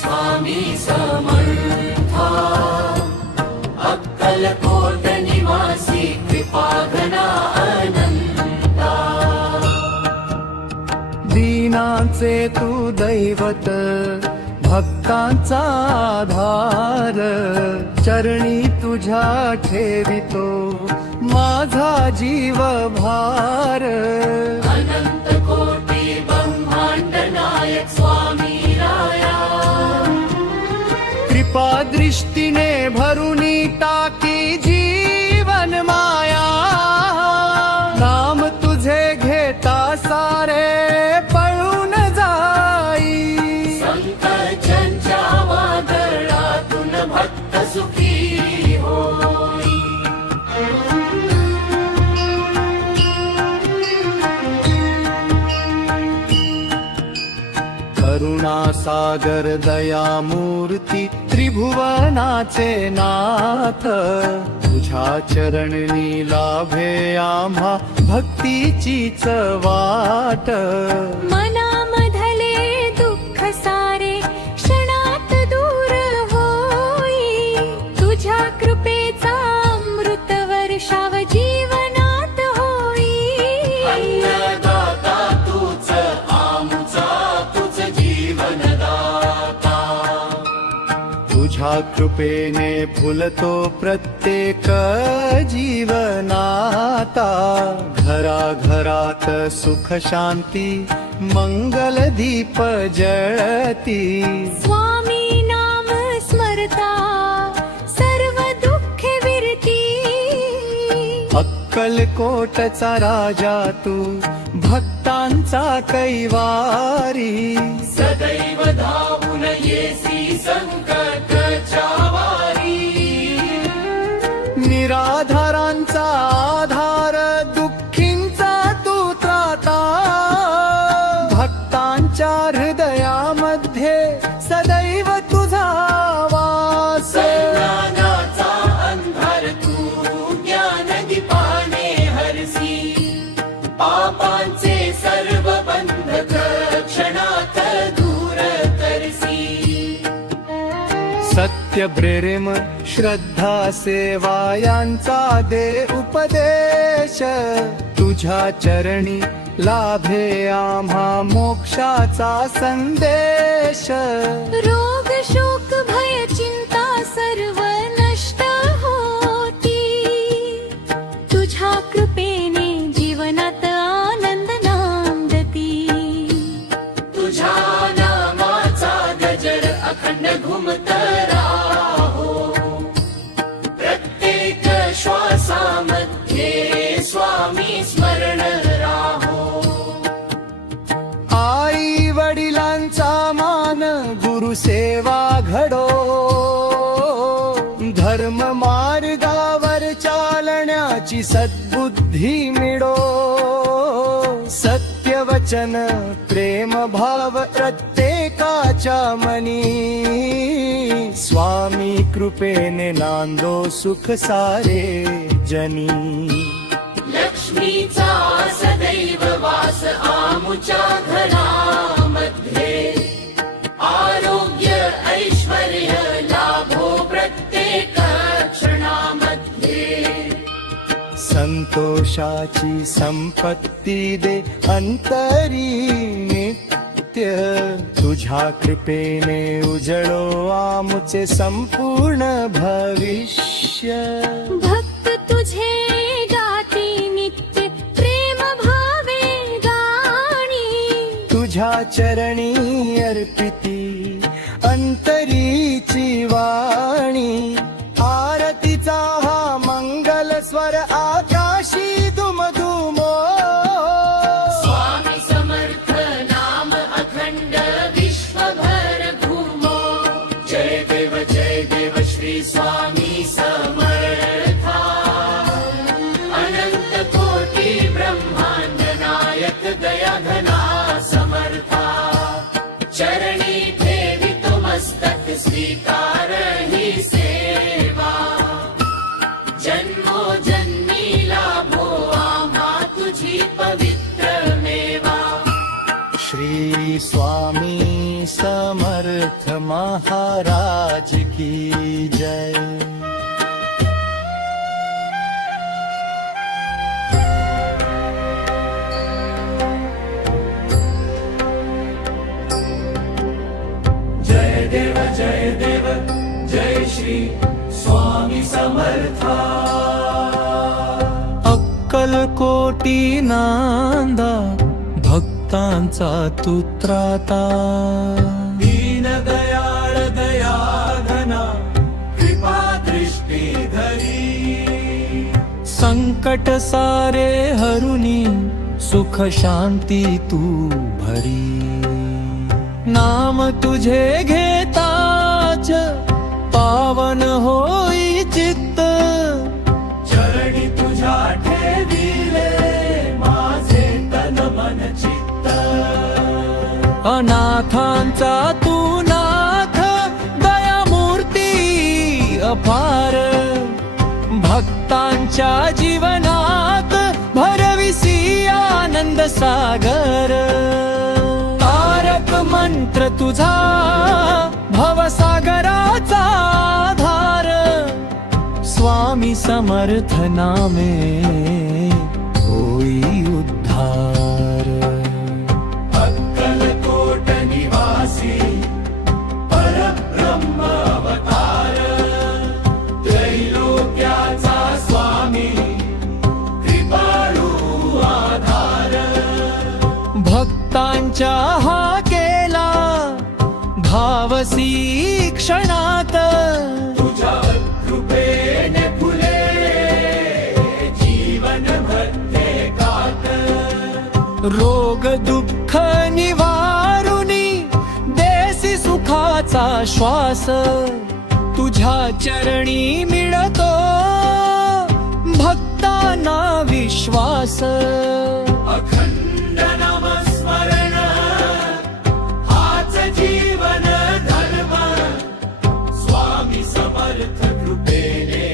स्वामी समर्था अक्कलकोट निवासी कृपाघना अनंता दीनांचे तू दैवत भक्तांचा आधार चरणी तुझ्या ठेवितो माझा जीव भार अनंत कोटी ब्रह्मांड नायक स्वामी राया कृपा दृष्टीने भरुनी टाकी जीवन माया नाम तुझे घेता सारे पळून जाई संकटांच्या वादळातून भक्त सुखी होई करुणा सागर दयामूर्ती त्रिभुवनाचे नाथ तुझ्या चरणी लाभे आम्हा भक्तीचीच वाट मनामधले दुःख सारे क्षणात दूर होई तुझ्या कृपेचा अमृत वर्षाव जीवनात होई अन्नदाता तूच आमुचा तुझ जीवनदाता तुझ्या कृपेने फुलतो प्रत्येक जीवनाता घराघरात सुख शांती मंगल दीप जळती स्वामी नाम स्मरता सर्व दुःखे विरती अक्कलकोटचा राजा तू भक्तांचा कैवारी सदैव धावून येसी संकटाच्या वारी निराधारांचा आधार दुःखींचा तू त्राता भक्तांच्या हृदयामध्ये सदैव तुझा वास ज्ञानाचा अंधार तू ज्ञानदीपाने हरसी पापांचे सर्व बंधक क्षणात दूर करसी सत्य प्रेम श्रद्धा सेवा यांचा दे उपदेश तुझ्या चरणी लाभे आम्हा मोक्षाचा संदेश रोग शोक भय चिंता सर्व नष्ट होती तुझ्या कृपेने जीवनात आनंद नांदती तुझ्या नामाचा गजर अखंड घुमत राहो प्रत्येक श्वासामध्ये स्वामी स्मरण राहो आई वडिलांचा मान गुरु सेवा घडो धर्म मार्गावर चालण्याची सद्बुद्धी मिळो सत्य वचन प्रेम भाव प्रत्येकाच्या मनी स्वामी कृपेने नांदो सुख सारे जनी लक्ष्मीचा सदैव वास आमुच्या घरामध्ये आरोग्य ऐश्वर्य लाभो प्रत्येक क्षणामध्ये संतोषाची संपत्ती दे अंतरी नित्य तुझ्या कृपेने उजळो आमुचे संपूर्ण भविष्य भक्त तुझे गाती नित्य प्रेम भावे गाणी तुझ्या चरणी अर्पिती अंतरीची वाणी आरतीचा हा मंगल स्वर आकाशी दुमदुमो स्वामी समर्थ नाम अखंड विश्वभर घुमो जय देव श्री स्वामी समर्था अनंत कोटी ब्रह्मांड नायक दया घना समर्था चरणी ठेवितो मस्तक स्वीकार ही सेवा जन्मो जन्मी समर्था अक्कलकोटी नांदा भक्तांचा तू त्राता दीन दयाळ दयाघना कृपा दृष्टी धरी संकट सारे हरुनी सुख शांती तू भरी नाम तुझे घेताच पावन होई चित्त चरणी तुझ्या ठेविले माझे तन मन चित्त अनाथांचा तू नाथ दयामूर्ती अपार भक्तांच्या जीवनात भरविसी आनंद सागर तारक मंत्र तुझा भवसागराचा आधार स्वामी समर्थ नामे होई उद्धार अक्कलकोट निवासी परब्रह्म अवतार त्रैलोक्याचा स्वामी कृपाळू आधार भक्तांच्या हा केला धावसी क्षणात तुझ्या कृपेने फुले जीवन भरते कात रोग दुःख निवारुनी देसी सुखाचा श्वास तुझ्या चरणी मिळतो भक्तांना विश्वास अखंड नामस्मरण हाच जीवन धर्म स्वामी समर्थ कृपेने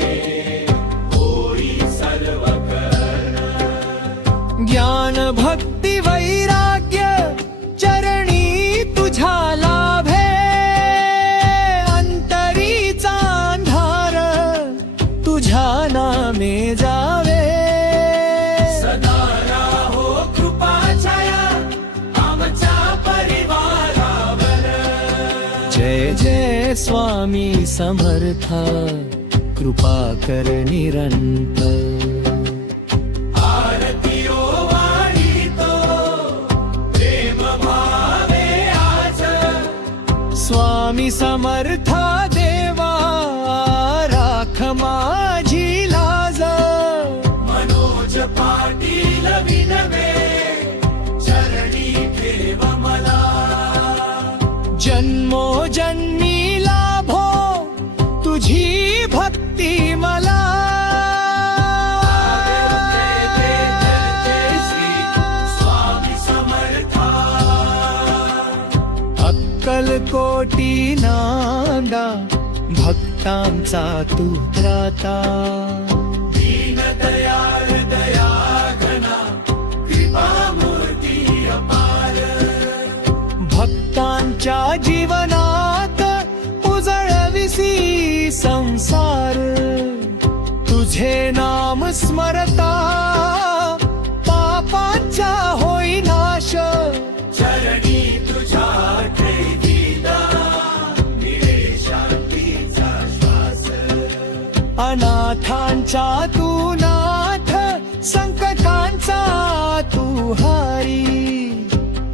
होई सर्व कर्ण ज्ञान भक्ती वैराग्य चरणी तुझ्या लाभे अंतरीचा अंधार तुझ्या नामे जावे सदा राहो कृपा छाया आमच्या परिवारावर जय जय स्वामी समर्था कृपा कर निरंतर आरती वाढीतो प्रेम भावे आज स्वामी समर्था देवा राख माझी लाज मनोज पाटील विनवे चरणी ठेव मला जन्मोजन्मी लाभो तुझी भक्ती मला स्वामी समर्था अक्कलकोटी नांदा भक्तांचा तू त्राता दीन दयाळ दयाघना कृपा मूर्ती अपार भक्तांच्या जीवनात उजळविसी संसार तुझे नाम स्मरता पापांचा होई नाश चरणी तुझ्या ठेविदा मिळे शांतीचा श्वास अनाथांचा तू नाथ संकटांचा तू हारी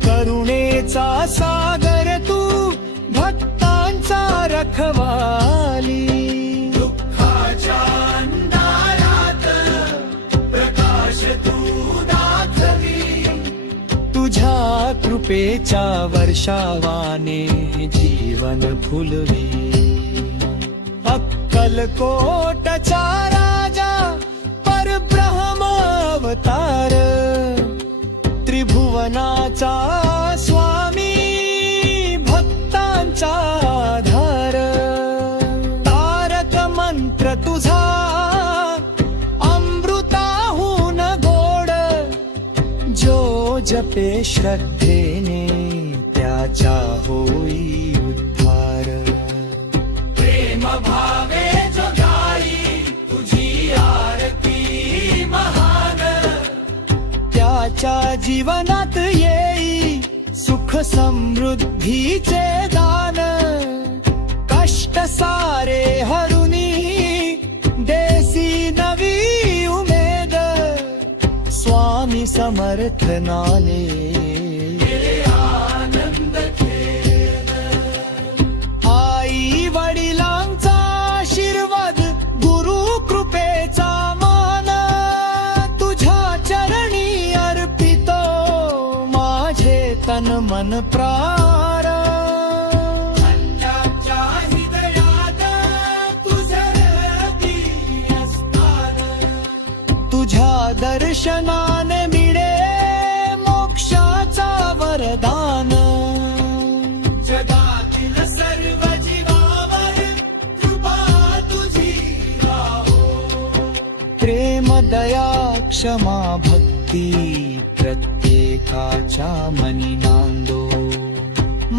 करुणेचा सागर तू भक्तांचा रखवाली दुःखाच्या अंधारात प्रकाश तू दाखवी तुझ्या कृपेच्या वर्षावाने जीवन फुलवी अक्कलकोटचा राजा परब्रह्म अवतार त्रिभुवनाचा स्वामी भक्तांचा आधार तारक मंत्र तुझा अमृताहून गोड जो जपे श्रद्धेने त्याच्या होई उद्धार प्रेम भावे जो गाई तुझी आरती महान त्याच्या जीवनात येई सुख समृद्धीचे दान कष्ट सारे हरुनी देसी समर्थ नाले आई वडिलांचा आशीर्वाद गुरु कृपेचा मान तुझ्या चरणी अर्पितो माझे तन मन प्राण तुझ्या दर्शनाने मिळे मोक्षाचा वरदान जगातील सर्व जीवावर कृपा तुझी राहो प्रेम दया क्षमा भक्ती प्रत्येकाच्या मनी नांदो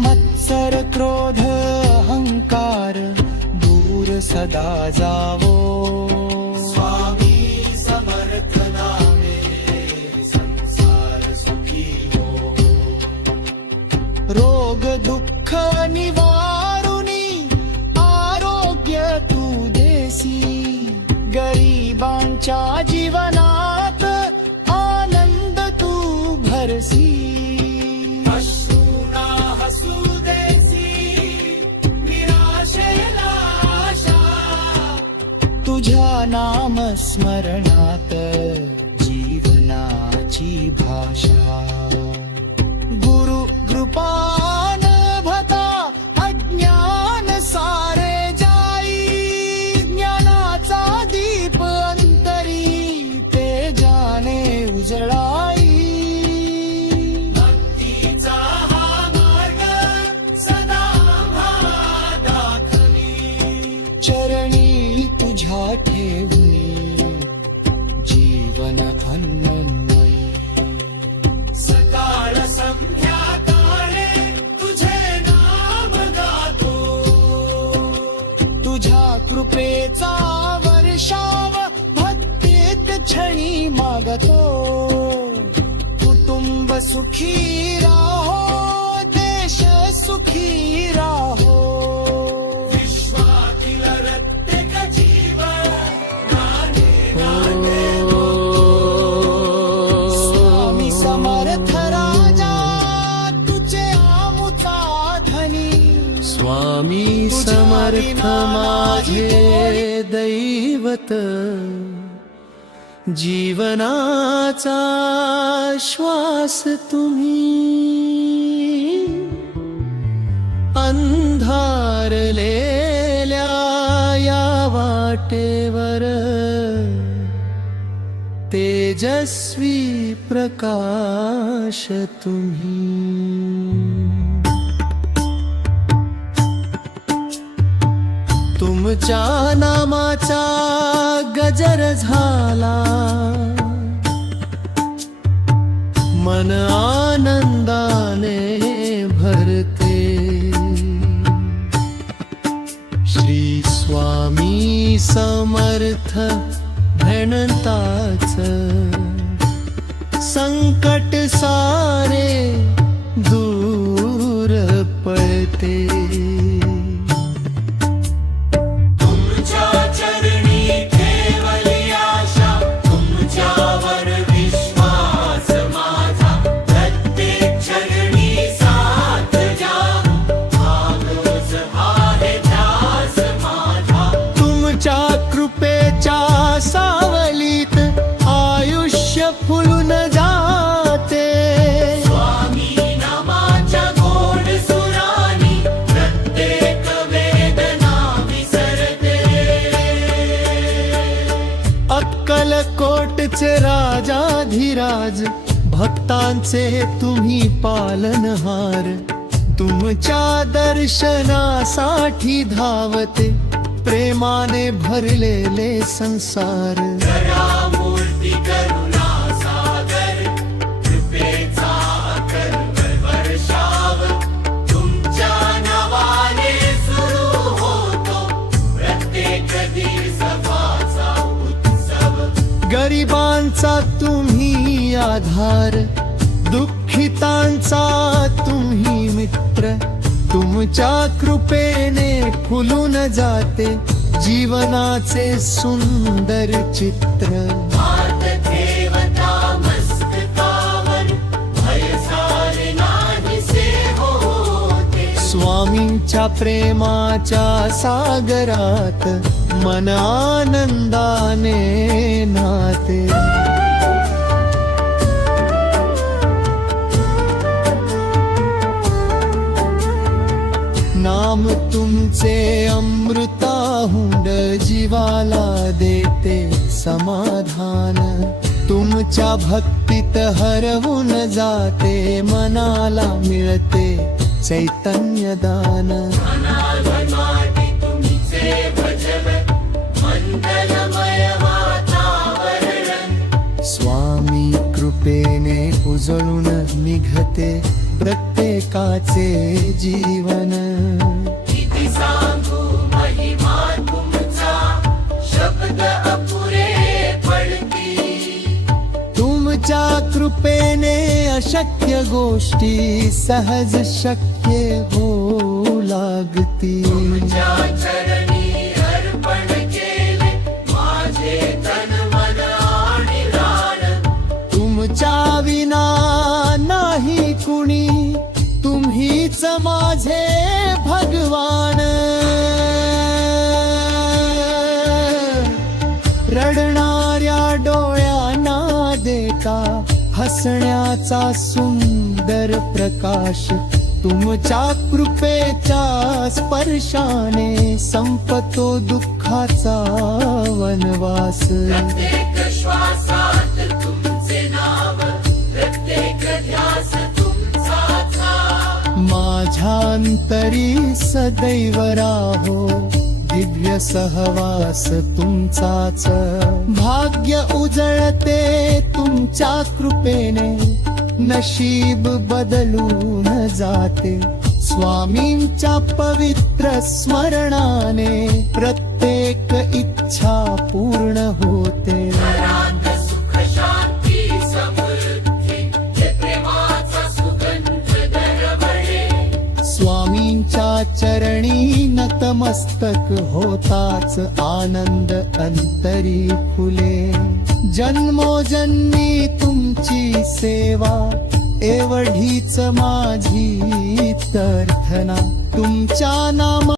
मत्सर क्रोध अहंकार दूर सदा जावो स्वामी समर्थ नामे संसार सुखी हो रोग दुःख निवारुनी आरोग्य तू देसी गरिबांच्या जीवनात आनंद तू भरसी अश्रूना हसू देसी निराशेला आशा तुझ्या नाम स्मरणात जीवनाची भाषा गुरु कृपान भता अज्ञान सारे जाई ज्ञानाचा दीप अंतरी ते जाने उजळाई भक्तीचा हा मार्ग सदा आम्हा दाखवी चरणी तुझ्या ठेवणी जीवन अन्नमयी सकाळ संध्याकाळे तुझे नाम गातो तुझ्या कृपेचा वर्षाव भक्तीत क्षणी मागतो कुटुंब सुखी राहो देश सुखी राहो विश्वातील प्रत्येक जीव स्वामी समर्थ राजा तुझे आमुचा धनी स्वामी समर्थ माझे दैवत जीवनाचा श्वास तुम्ही अंधारलेल्या या वाटेवर तेजस्वी प्रकाश तुम्ही तुमच्या नामाचा गजर झाला मन आनंदाने भरते श्री स्वामी समर्थ म्हणताच संकट सारे दूर पळते तुमच्या चरणी ठेवली आशा तुमच्यावर विश्वास माझा प्रत्येक चरणी साथ द्या हाच आहे ध्यास माझा तुमच्या कृपेच्या सावलीत आयुष्य फुलून जाते स्वामी नामाच्या गोड सुरानी प्रत्येक वेदना विसरते अक्कलकोटचे राजाधिराज भक्तांचे तुम्ही पालनहार तुमच्या दर्शनासाठी धावते प्रेमाने भरलेले संसार दया मूर्ती करुणा सागर कृपेचा अकल्प वर्षाव तुमच्या नावाने सुरू होतो प्रत्येक दिवसाचा उत्सव गरिबांचा तुम्ही आधार दुःखितांचा तुम्ही मित्र तुमच्या कृपेने फुलून जाते जीवनाचे सुंदर चित्र मात देवता मस्तका तुमच्या प्रेमाच्या सागरात मन आनंदाने नाते. नाम तुमचे अमृताहुंड जीवाला देते समाधान. तुमच्या भक्तीत हरवून जाते मनाला मिळते चैतन्यदान. अनागमाती तुमचे भजन मंगलमय वातावरण. स्वामी कृपेने उजळून निघते प्रत्येकाचे जीवन. किती सांगू महिमा तुमचा शब्द अपुरे पडती. तुमच्या कृपेने अशक्य गोष्टी सहज शक्य होऊ लागती. तुमच्या चरणी अर्पण केले माझे तन मन आणि प्राण. तुमच्या विना नाही कुणी तुम्हीच माझे भगवान. रडणाऱ्या डोळ्यांना देता हसण्याचा सुंदर प्रकाश. तुमच्या कृपेच्या स्पर्शाने संपतो दुःखाचा वनवास. प्रत्येक श्वासात तुमचे नाव प्रत्येक ध्यास तुमचा. माझ्या अंतरी सदैव राहो दिव्य सहवास तुमचाच. भाग्य उजळते तुमच्या कृपेने नशीब बदलून जाते. स्वामींच्या पवित्र स्मरणाने प्रत्येक इच्छा पूर्ण होते. घरात सुख शांती समृद्धी हे प्रेमाचा सुगंध दरवळे. स्वामींच्या चरणी नतमस्तक होताच आनंद अंतरी फुले. जन्मोजन्मी तुमची सेवा एवढीच माझी प्रार्थना. तुमच्या नाम